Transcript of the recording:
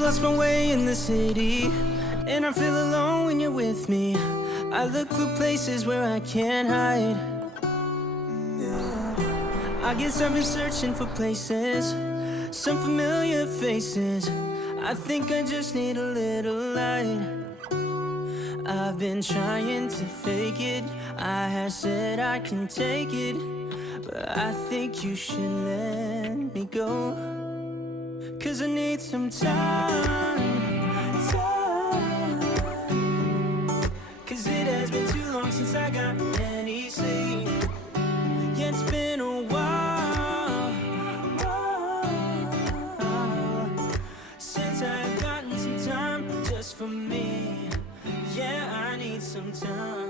I've lost my way in the city, and I feel alone when you're with me. I look for places where I can't hide. I guess I've been searching for places, some familiar faces. I think I just need a little light. I've been trying to fake it, I have said I can take it, but I think you should let me go. 'Cause I need some time. 'Cause it has been too long since I got any sleep. Yeah, it's been a while since I've gotten some time just for me. Yeah, I need some time.